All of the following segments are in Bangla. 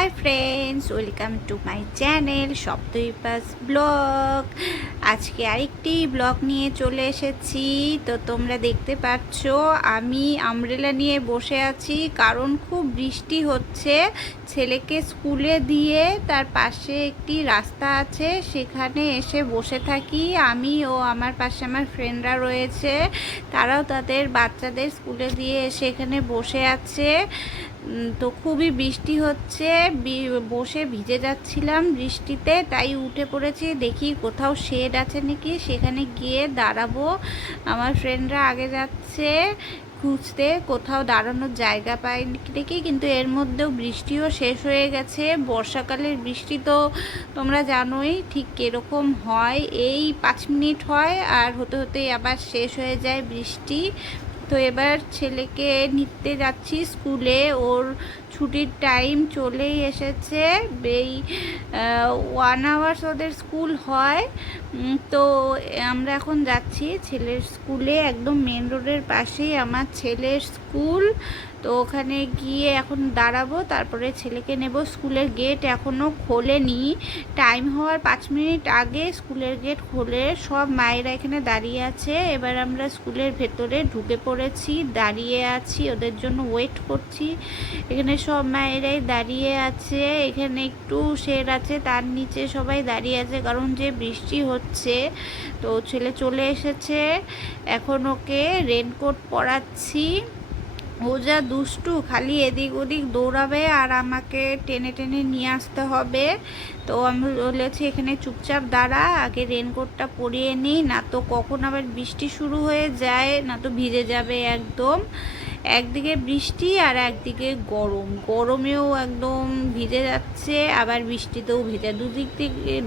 High friends, welcome to my channel সপ্তহীপাস ব্লগ। আজকে আরেকটি ব্লগ নিয়ে চলে এসেছি। তো তোমরা দেখতে পাচ্ছ আমি আমব্রেলা নিয়ে বসে আছি, কারণ খুব বৃষ্টি হচ্ছে। ছেলেকে স্কুলে দিয়ে তার পাশে একটি রাস্তা আছে, সেখানে এসে বসে থাকি আমি ও আমার পাশে আমার ফ্রেন্ডরা রয়েছে, তারাও তাদের বাচ্চাদের স্কুলে দিয়ে এসে এখানে বসে আছে। তো খুবই বৃষ্টি হচ্ছে, বসে ভিজে যাচ্ছিলাম বৃষ্টিতে, তাই উঠে পড়েছি দেখি কোথাও শেড আছে নাকি, সেখানে গিয়ে দাঁড়াবো। আমার ফ্রেন্ডরা আগে যাচ্ছে খুঁজতে কোথাও দাঁড়ানোর জায়গা পাই নাকি, কিন্তু এর মধ্যেও বৃষ্টিও শেষ হয়ে গেছে। বর্ষাকালের বৃষ্টি তো তোমরা জানোই ঠিক কীরকম হয়, এই 5 মিনিট হয় আর হতে হতেই আবার শেষ হয়ে যায় বৃষ্টি। তো এবার ছেলেকে নিতে যাচ্ছি স্কুলে, ওর ছুটির টাইম চলেই এসেছে। এই 1 আওয়ার্স ওদের স্কুল হয়। তো আমরা এখন যাচ্ছি ছেলের স্কুলে, একদম মেন রোডের পাশেই আমার ছেলের স্কুল। তো ওখানে গিয়ে এখন দাঁড়াবো, তারপরে ছেলেকে নেব। স্কুলের গেট এখনও খোলেনি, টাইম হওয়ার 5 মিনিট আগে স্কুলের গেট খোলে। সব মায়েরা এখানে দাঁড়িয়ে আছে। এবার আমরা স্কুলের ভেতরে ঢুকে পড়েছি, দাঁড়িয়ে আছি, ওদের জন্য ওয়েট করছি। এখানে সব মায়েরাই দাঁড়িয়ে আছে, এখানে একটু শেড আছে, তার নিচে সবাই দাঁড়িয়ে আছে, কারণ যে বৃষ্টি হচ্ছে। তো ছেলে চলে এসেছে, এখন ওকে রেনকোট পরাচ্ছি। ও যা দুষ্টু, খালি এদিক ওদিক দৌড়াবে আর আমাকে টেনে টেনে নিয়ে আসতে হবে। তো আমি বলেছি এখানে চুপচাপ দাঁড়া, আগে রেনকোটটা পরিয়ে নিই, না তো কখন আবার বৃষ্টি শুরু হয়ে যায়, না তো ভিজে যাবে একদম। একদিকে বৃষ্টি আর একদিকে গরমেও একদম ভিজে যাচ্ছে, আবার বৃষ্টিতেও ভেজা,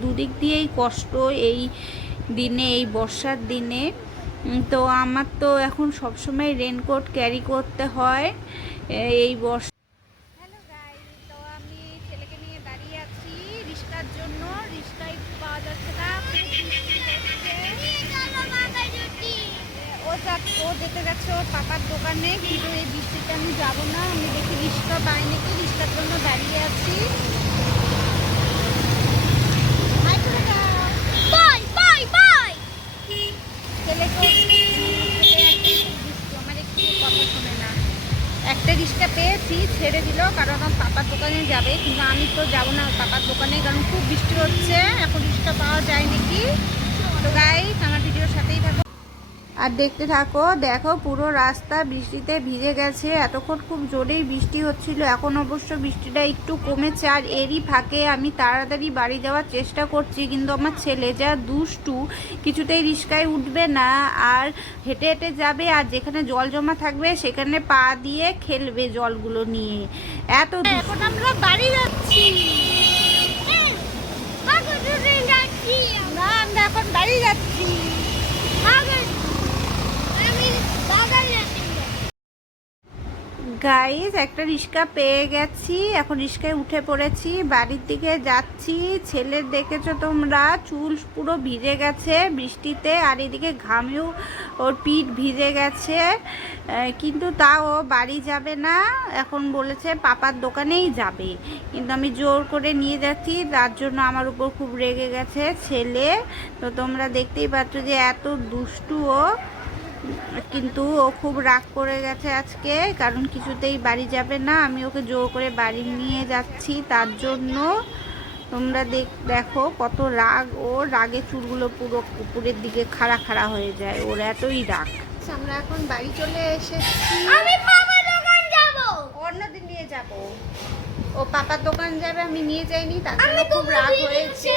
দুদিক দিয়েই কষ্ট এই দিনে, এই বর্ষার দিনে। তো আমার তো এখন সবসময় রেনকোট ক্যারি করতে হয় এই বর্ষা। হ্যালো গাইস, তো আমি ছেলেকে নিয়ে দাঁড়িয়ে আছি রিক্সার জন্য, রিক্সায় পাওয়া যাচ্ছে না, ও যেতে যাচ্ছে ওর পাপার দোকানে, কিন্তু এই বৃষ্টিতে আমি যাবো না, আমি দেখি রিক্সা পাই নাকি, রিক্সার জন্য দাঁড়িয়ে আছি। একটা রিক্সা পেয়েছি, ছেড়ে দিল, কারণ আমার পাপার দোকানে যাবে, কিন্তু আমি তো যাবো না পাপার দোকানে, কারণ খুব বৃষ্টি হচ্ছে, এখন রিক্সা পাওয়া যায় নাকি। তো গাইস আমার ভিডিওর সাথেই থাকো আর দেখতে থাকো। দেখো পুরো রাস্তা বৃষ্টিতে ভিজে গেছে, এতক্ষণ খুব জোরেই বৃষ্টি হচ্ছিল, এখন অবশ্য বৃষ্টিটা একটু কমেছে। আর এরই ফাঁকে আমি তাড়াতাড়ি বাড়ি যাওয়ার চেষ্টা করছি, কিন্তু আমার ছেলে যা দুষ্টু, কিছুতেই রিক্সায় উঠবে না, আর হেঁটে হেঁটে যাবে, আর যেখানে জল জমা থাকবে সেখানে পা দিয়ে খেলবে জলগুলো নিয়ে, এত। এখন আমরা বাড়ি যাচ্ছি, না আমরা এখন বাড়ি যাচ্ছি। গাইস একটা রিক্সা পেয়ে গেছি, এখন রিক্সায় উঠে পড়েছি, বাড়ির দিকে যাচ্ছি। ছেলের দেখেছো তোমরা, চুল পুরো ভিজে গেছে বৃষ্টিতে, আর এদিকে ঘামেও ওর পিঠ ভিজে গেছে, কিন্তু তাও বাড়ি যাবে না, এখন বলেছে পাপার দোকানেই যাবে, কিন্তু আমি জোর করে নিয়ে যাচ্ছি, তার জন্য আমার উপর খুব রেগে গেছে ছেলে। তো তোমরা দেখতেই পাচ্ছ যে এত দুষ্টু ও, কিন্তু ও খুব রাগ করে গেছে আজকে, কারণ কিছুতেই বাড়ি যাবে না, আমি ওকে জোর করে বাড়ি নিয়ে যাচ্ছি তার জন্য। তোমরা দেখো কত রাগ, ও রাগে চুলগুলো পুরো উপরের দিকে খাড়া খাড়া হয়ে যায়, ওর এতই রাগ। আমরা এখন বাড়ি চলে এসেছি, আমি পাপার দোকান যাব, অন্যদিন নিয়ে যাব, ও পাপার দোকান যাবে, আমি নিয়ে যাইনি, তার জন্য খুব রাগ হয়েছে।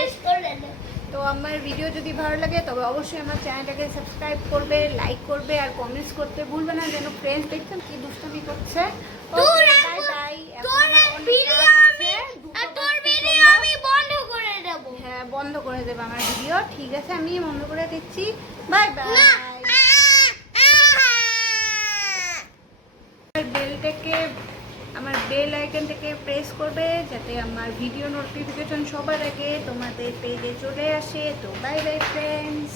তো আমার ভিডিও যদি ভালো লাগে তবে অবশ্যই আমার চ্যানেলটাকে সাবস্ক্রাইব করবে, লাইক করবে আর কমেন্টস করতে ভুলবে না, যেন ফ্রেন্ডস দেখছেন কি দুষ্টামি করছে। Bye bye. হ্যাঁ বন্ধ করে দেবে আমার ভিডিও, ঠিক আছে আমি বন্ধ করে দিচ্ছি, বাই বাই। আমার বেল আইকনটাকে প্রেস করবে, যাতে আমার ভিডিও নোটিফিকেশন সবার আগে তোমাদের পেজে চলে আসে। তো বাই বাই ফ্রেন্ডস।